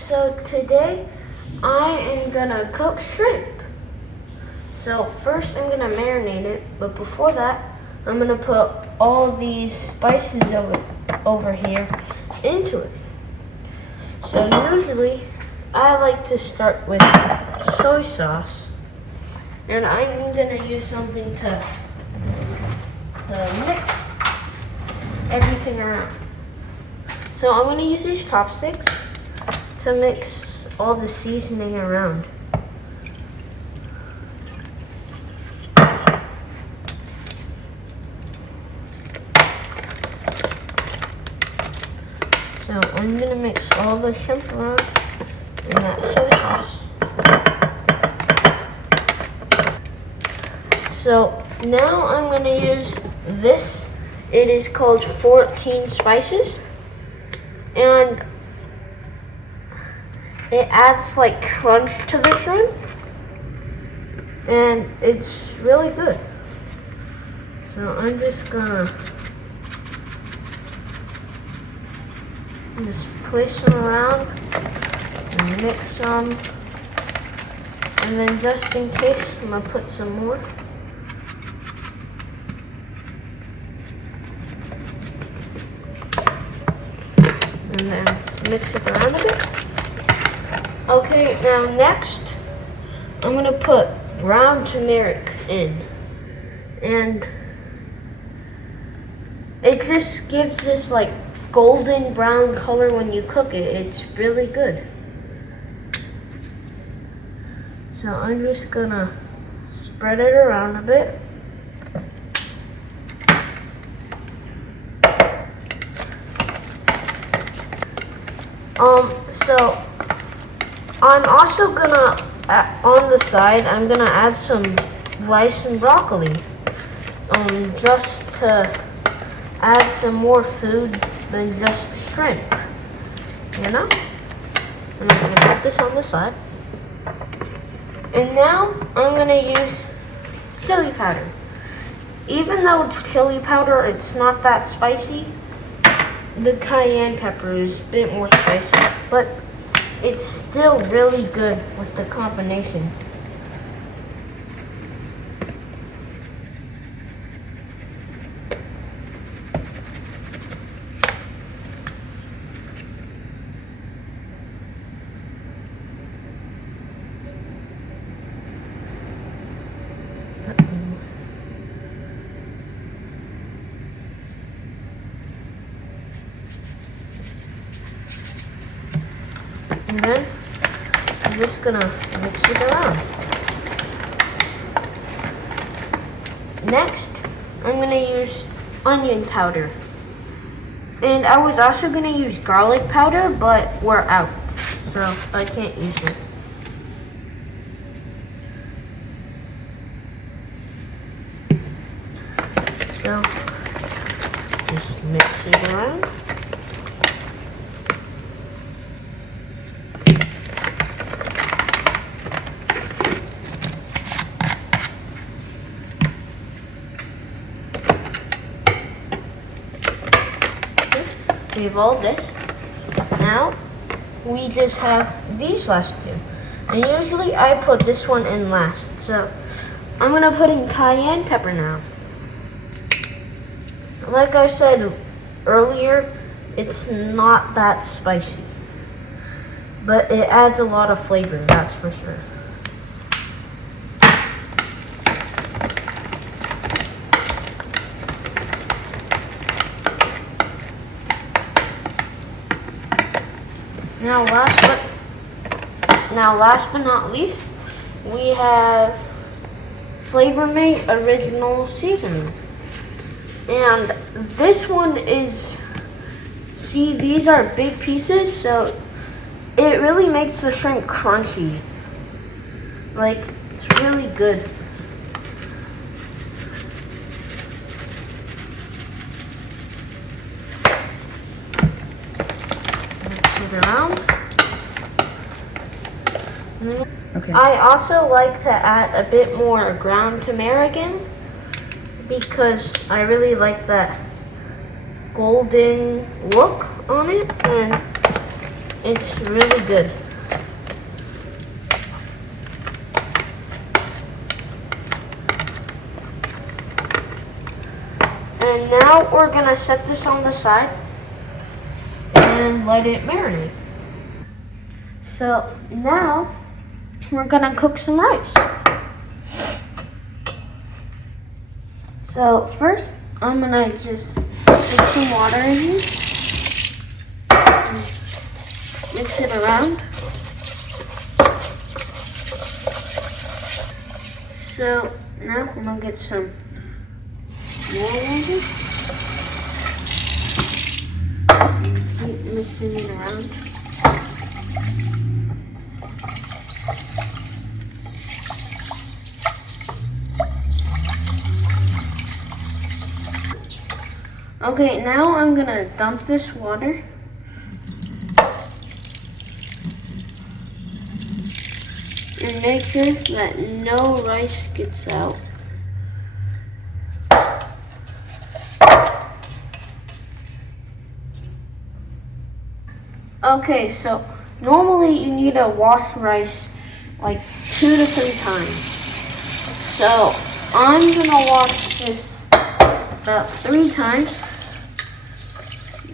So today I am gonna cook shrimp. So first I'm gonna marinate it, but before that I'm gonna put all these spices over here into it. So usually I like to start with soy sauce, and I'm gonna use something to mix everything around. So I'm gonna use these chopsticks to mix all the seasoning around. So I'm gonna mix all the shrimp around in that soy sauce. So now I'm gonna use this. It is called 14 spices, and it adds like crunch to the shrimp, and it's really good. So I'm just gonna just place them around and mix some, and then just in case I'm gonna put some more. And then mix it around a bit. Okay, now next, I'm gonna put ground turmeric in. And it just gives this like golden brown color when you cook it. It's really good. So I'm just gonna spread it around a bit. So I'm also gonna, on the side, I'm gonna add some rice and broccoli, just to add some more food than just shrimp, you know? And I'm gonna put this on the side. And now I'm gonna use chili powder. Even though it's chili powder, it's not that spicy. The cayenne pepper is a bit more spicy, but it's still really good with the combination. And then I'm just gonna mix it around. Next, I'm gonna use onion powder. And I was also gonna use garlic powder, but we're out, so I can't use it. So, just mix it around. We have all this. Now we just have these last two. And usually I put this one in last. So I'm gonna put in cayenne pepper now. Like I said earlier, it's not that spicy, but it adds a lot of flavor, that's for sure. Now last but not least, we have Flavor Mate Original Seasoning. And this one is, see, these are big pieces, so it really makes the shrimp crunchy. Like, it's really good. Mix it around. Okay. I also like to add a bit more ground turmeric in, because I really like that golden look on it, and It's really good. And now we're gonna set this on the side and let it marinate. So now we're gonna cook some rice. So first I'm gonna just put some water in here. Mix it around. So now I'm gonna get some more water. Keep mixing it around. Okay, now I'm gonna dump this water. And make sure that no rice gets out. Okay, so normally you need to wash rice like 2 to 3 times. So I'm gonna wash this about 3 times,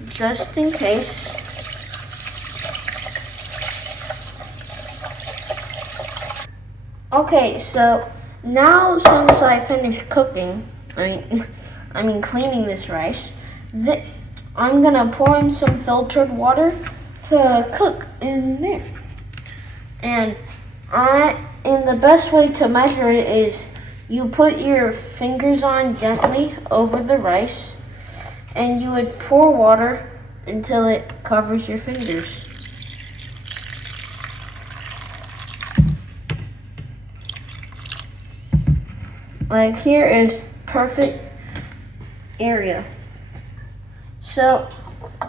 just in case. Okay, so now since I finished cooking, I mean cleaning this rice, I'm gonna pour in some filtered water to cook in there. And the best way to measure it is you put your fingers on gently over the rice, and you would pour water until it covers your fingers. Like here is perfect area. So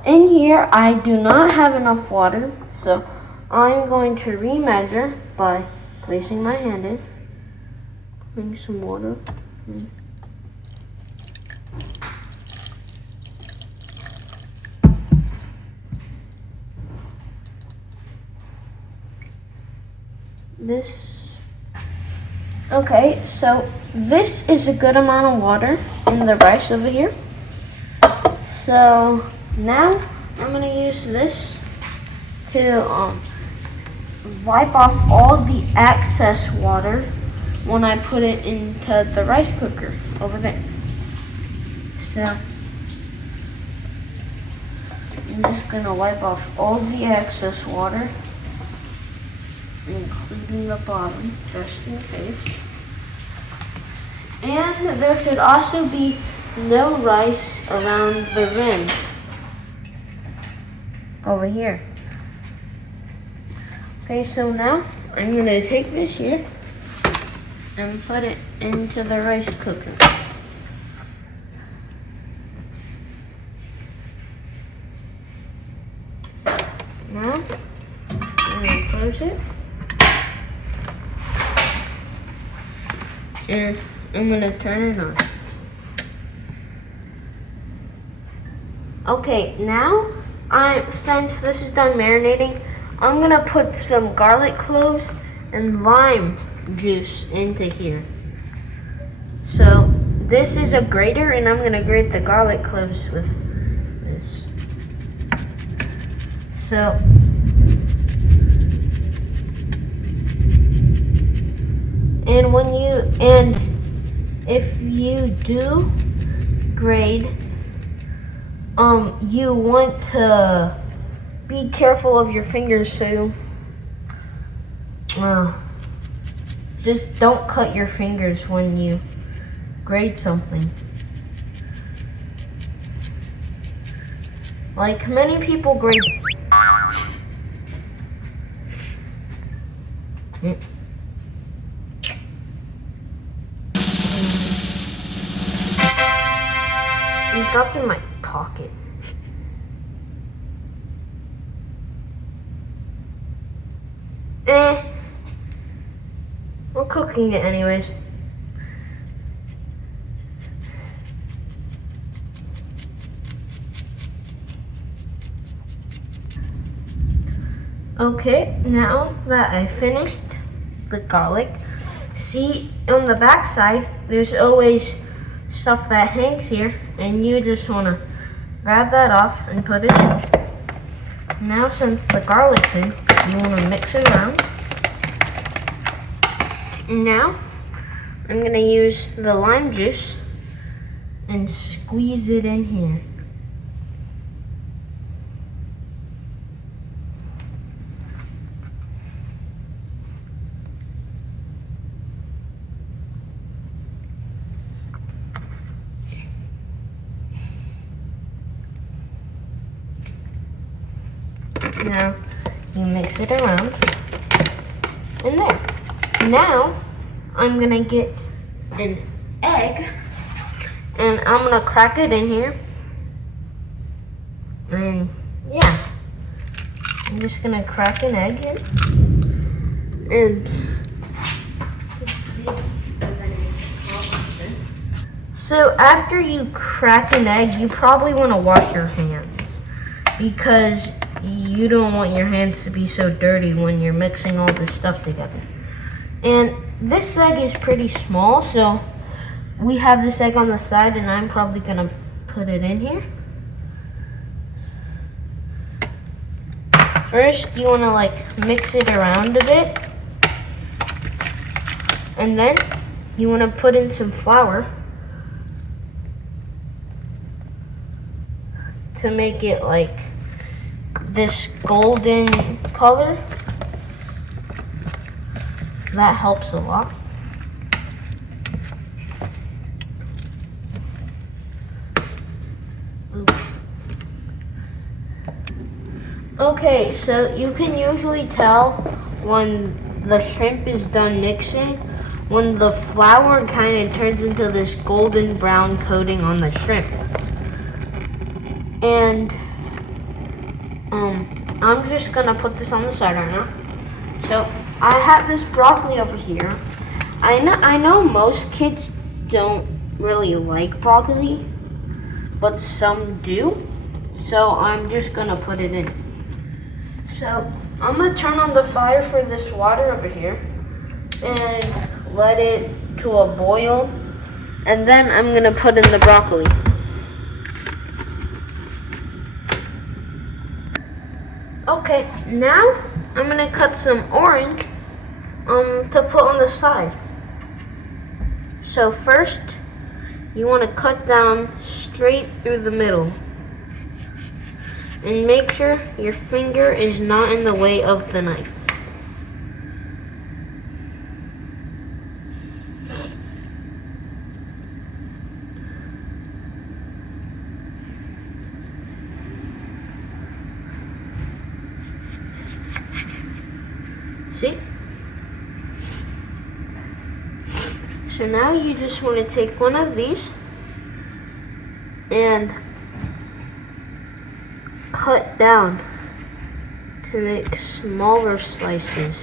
in here I do not have enough water, so I'm going to remeasure by placing my hand in, putting some water in. Okay, so this is a good amount of water in the rice over here. So now I'm gonna use this to wipe off all the excess water when I put it into the rice cooker over there. So I'm just gonna wipe off all the excess water, including the bottom, just in case. And there should also be no rice around the rim over here. Okay, so now I'm gonna take this here and put it into the rice cooker. Now I'm gonna close it. And I'm gonna turn it on. Okay, now since this is done marinating, I'm gonna put some garlic cloves and lime juice into here. So this is a grater, and I'm gonna grate the garlic cloves with this. So if you do grate, you want to be careful of your fingers, so just don't cut your fingers when you grate something. Like many people grate. It dropped in my pocket. We're cooking it anyways. Okay, now that I finished the garlic, see on the back side, there's always stuff that hangs here, and you just want to grab that off and put it in. Now since the garlic's in, you want to mix it around. Now, I'm going to use the lime juice and squeeze it in here. Now, you mix it around in there. Now, I'm gonna get an egg and I'm gonna crack it in here. And yeah, I'm just gonna crack an egg in. And so after you crack an egg, you probably want to wash your hands because you don't want your hands to be so dirty when you're mixing all this stuff together. And this egg is pretty small, so we have this egg on the side and I'm probably gonna put it in here. First, you wanna mix it around a bit. And then you wanna put in some flour to make it like this golden color. That helps a lot. Okay, so you can usually tell when the shrimp is done mixing when the flour kind of turns into this golden brown coating on the shrimp. And I'm just gonna put this on the side right now. So I have this broccoli over here. I know most kids don't really like broccoli, but some do. So I'm just gonna put it in. So I'm gonna turn on the fire for this water over here and let it to a boil. And then I'm gonna put in the broccoli. Okay, now I'm gonna cut some orange to put on the side. So first, you want to cut down straight through the middle. And make sure your finger is not in the way of the knife. See? So now you just want to take one of these and cut down to make smaller slices.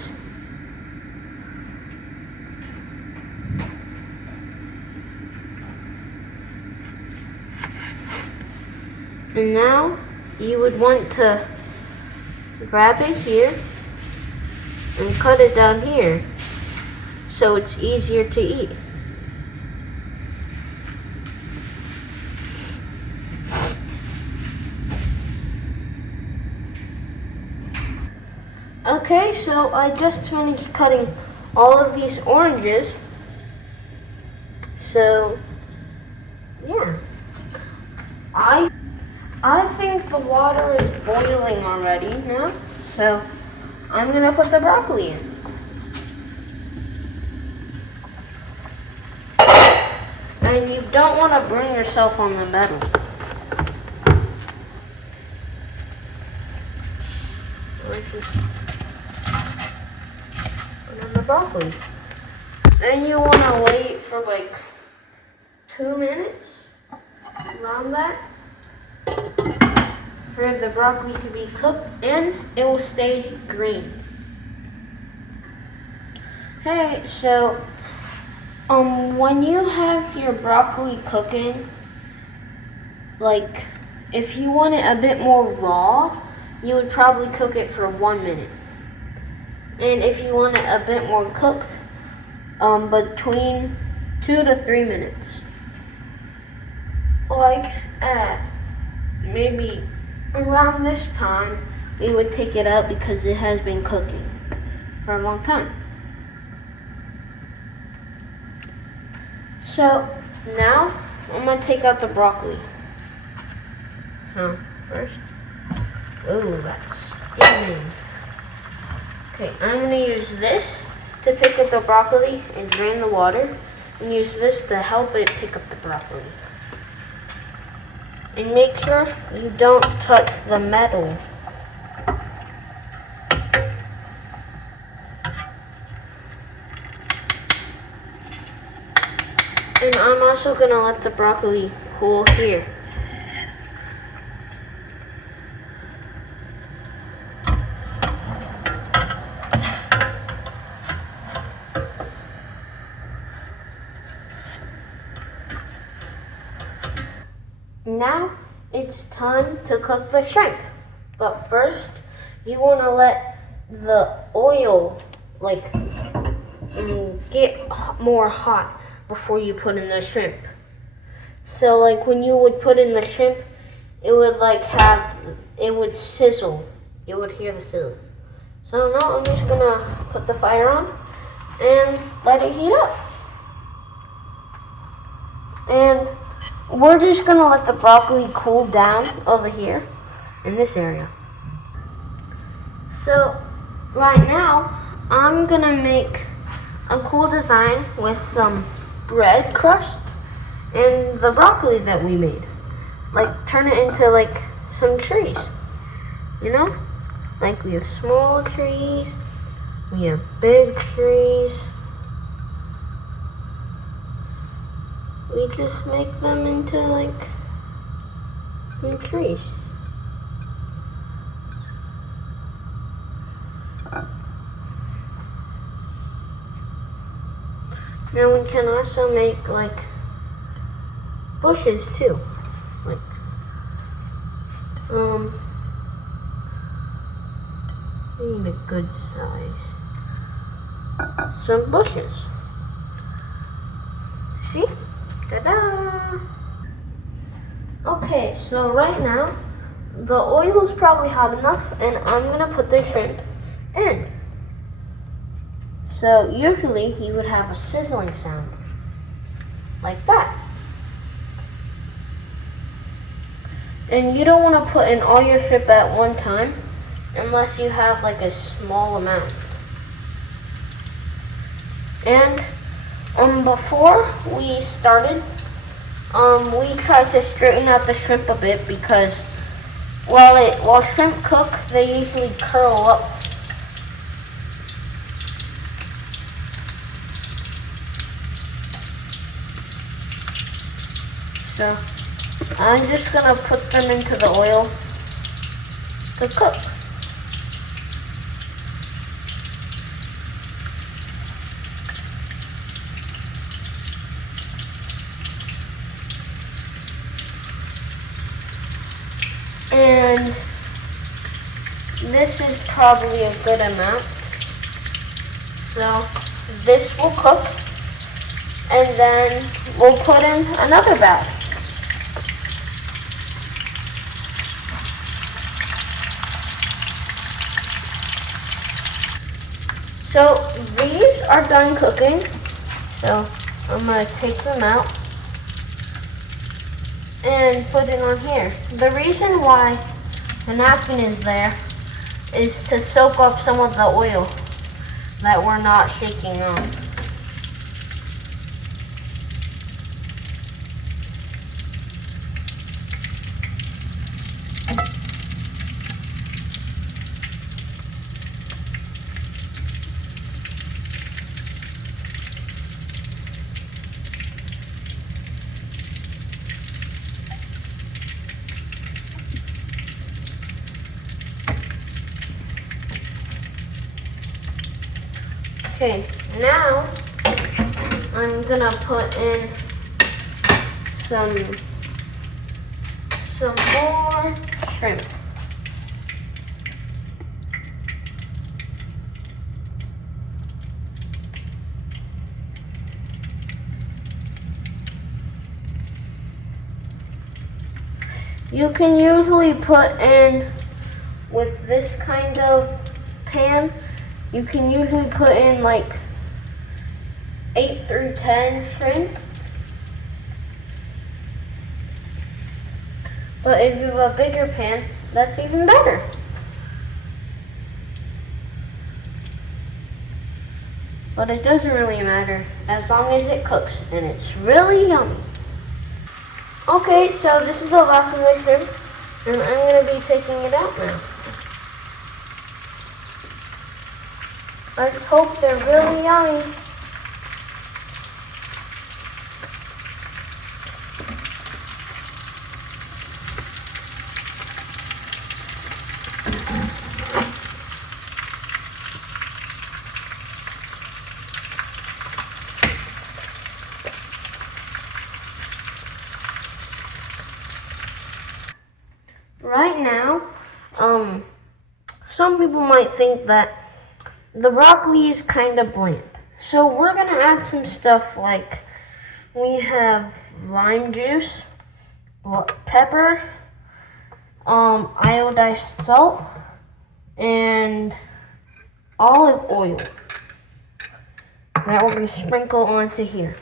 And now you would want to grab it here and cut it down here so it's easier to eat. Okay, so I just finished cutting all of these oranges. So, yeah. I think the water is boiling already now. So, I'm gonna put the broccoli in. And you don't want to burn yourself on the metal. Put in the broccoli. Then you want to wait for like 2 minutes, around that, for the broccoli to be cooked and it will stay green. Hey, so when you have your broccoli cooking, like if you want it a bit more raw, you would probably cook it for 1 minute. And if you want it a bit more cooked, between 2 to 3 minutes. Like at maybe around this time, we would take it out because it has been cooking for a long time. So now I'm gonna take out the broccoli. First. Ooh, that's steaming. Okay, I'm gonna use this to pick up the broccoli and drain the water, and use this to help it pick up the broccoli. And make sure you don't touch the metal. And I'm also gonna let the broccoli cool here. Now it's time to cook the shrimp. But first, you want to let the oil get more hot before you put in the shrimp. So when you would put in the shrimp, it would sizzle. You would hear the sizzle. So now I'm just gonna put the fire on and let it heat up. And we're just gonna let the broccoli cool down over here in this area. So right now, I'm gonna make a cool design with some bread crust and the broccoli that we made. Turn it into some trees, you know? We have small trees, we have big trees. We just make them into some trees. Now we can also make bushes too. We need a good size. Some bushes. See? Ta-da! Okay, so right now, the oil is probably hot enough, and I'm gonna put the shrimp in. So usually he would have a sizzling sound, like that. And you don't want to put in all your shrimp at one time, unless you have a small amount. And before we started, we tried to straighten out the shrimp a bit because while shrimp cook, they usually curl up. So I'm just gonna put them into the oil to cook. And this is probably a good amount. So this will cook, and then we'll put in another batch. So these are done cooking. So I'm gonna take them out and put it on here. The reason why the napkin is there is to soak up some of the oil that we're not shaking on. Okay, now I'm gonna put in some more shrimp. You can usually put in, with this kind of pan, you can usually put in like 8 through 10 shrimp. But if you have a bigger pan, that's even better. But it doesn't really matter as long as it cooks and it's really yummy. Okay, so this is the last of the shrimp and I'm going to be taking it out now. Let's hope they're really yummy. Right now, some people might think that the broccoli is kind of bland. So we're going to add some stuff like we have lime juice, pepper, iodized salt, and olive oil that we're going to sprinkle onto here.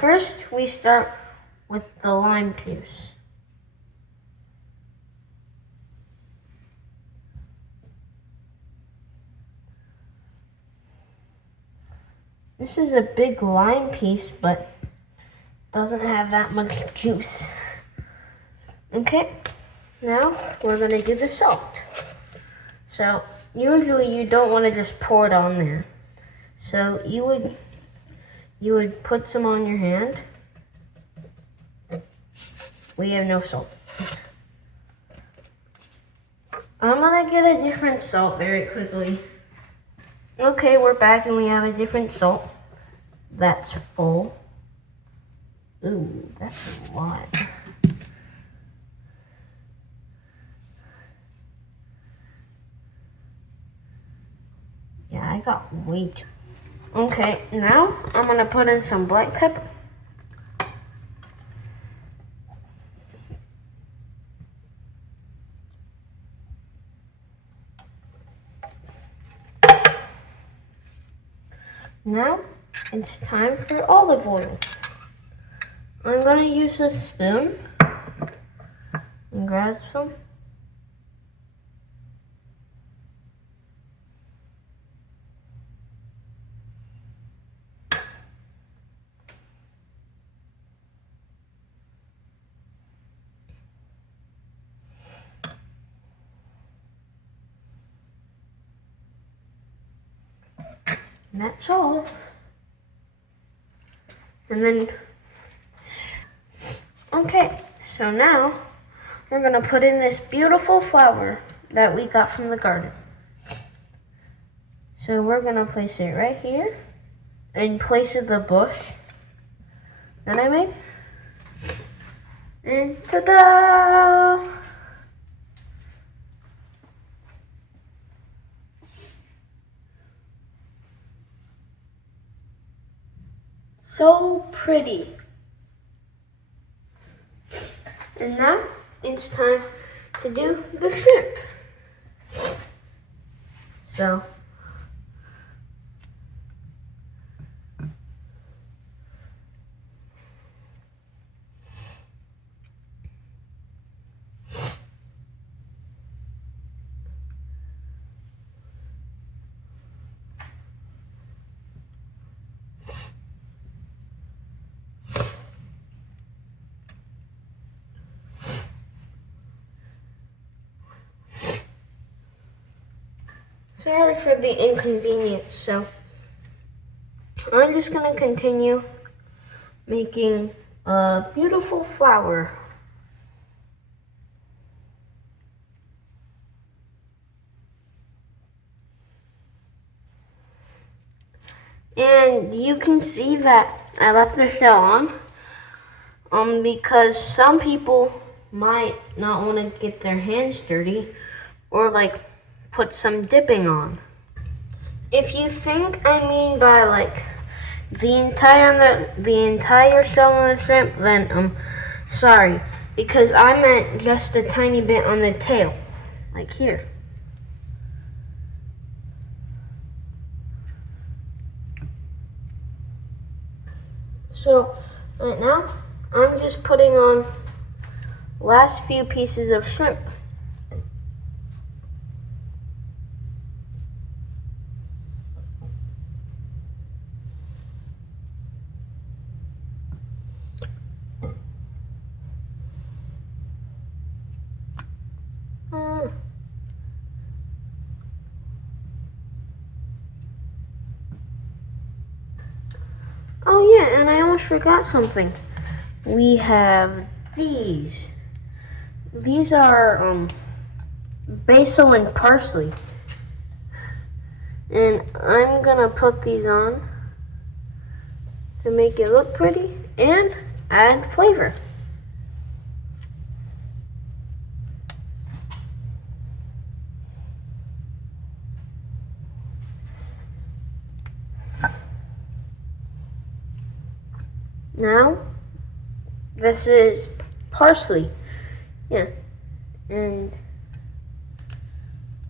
First, we start with the lime juice. This is a big lime piece, but doesn't have that much juice. Okay, now we're gonna do the salt. So usually you don't want to just pour it on there. So you would put some on your hand. We have no salt. I'm gonna get a different salt very quickly. Okay, we're back and we have a different salt. That's full. Ooh, that's a lot. Yeah, I got way too. Okay, now I'm gonna put in some black pepper. Now it's time for olive oil. I'm gonna use a spoon and grab some. And that's all. And then, okay, so now we're gonna put in this beautiful flower that we got from the garden. So we're gonna place it right here in place of the bush that I made. And ta-da! So pretty. And now it's time to do the shrimp. So sorry for the inconvenience. So I'm just gonna continue making a beautiful flower. And you can see that I left the shell on because some people might not want to get their hands dirty or like put some dipping on. If you think I mean by like the entire shell on the shrimp, then sorry. because I meant just a tiny bit on the tail, like here. So right now, I'm just putting on last few pieces of shrimp. Oh yeah, and I almost forgot something. We have these. These are basil and parsley. And I'm gonna put these on to make it look pretty and add flavor. Now, this is parsley. Yeah, and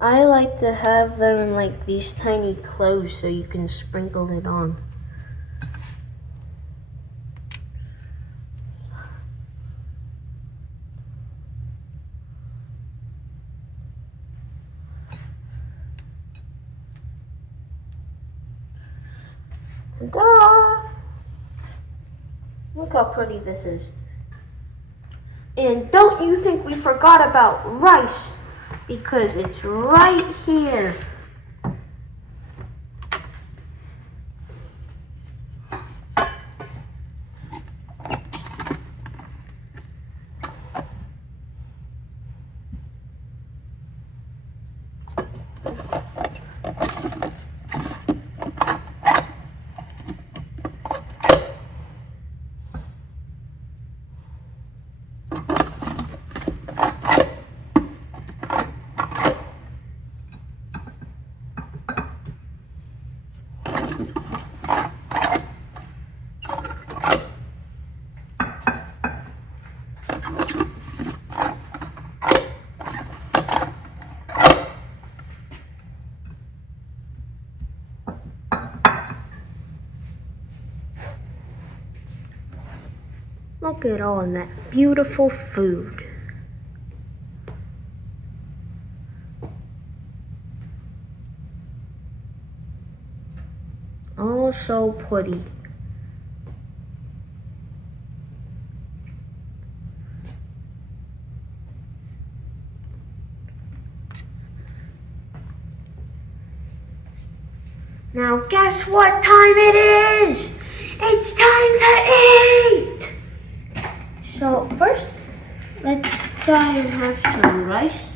I like to have them in like these tiny cloves so you can sprinkle it on. Ta-da! Look how pretty this is. And don't you think we forgot about rice, because it's right here. Look at all of that beautiful food. Oh, so pretty. Now guess what time it is? It's time to eat! So first, let's try and have some rice.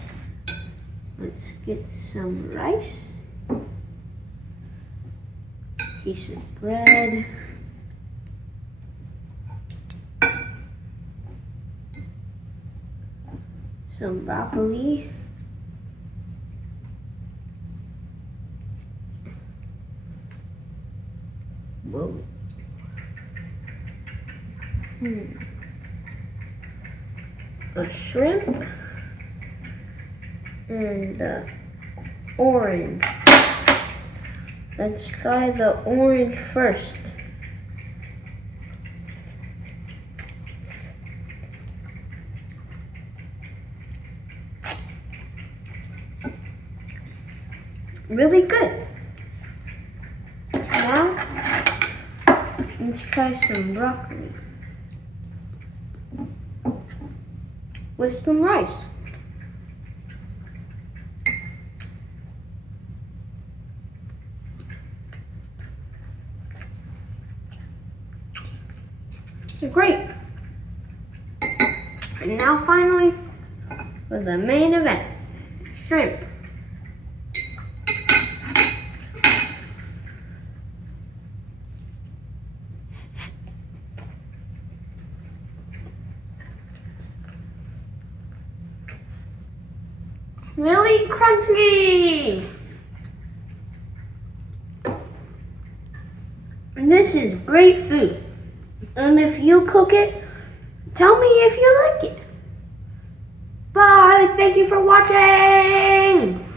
Let's get some rice. Piece of bread. Some broccoli. Whoa. A shrimp and orange. Let's try the orange first. Really good. Now, let's try some broccoli with some rice. Great. And now finally, for the main event, shrimp. Really crunchy. And this is great food. And if you cook it, tell me if you like it. Bye. Thank you for watching.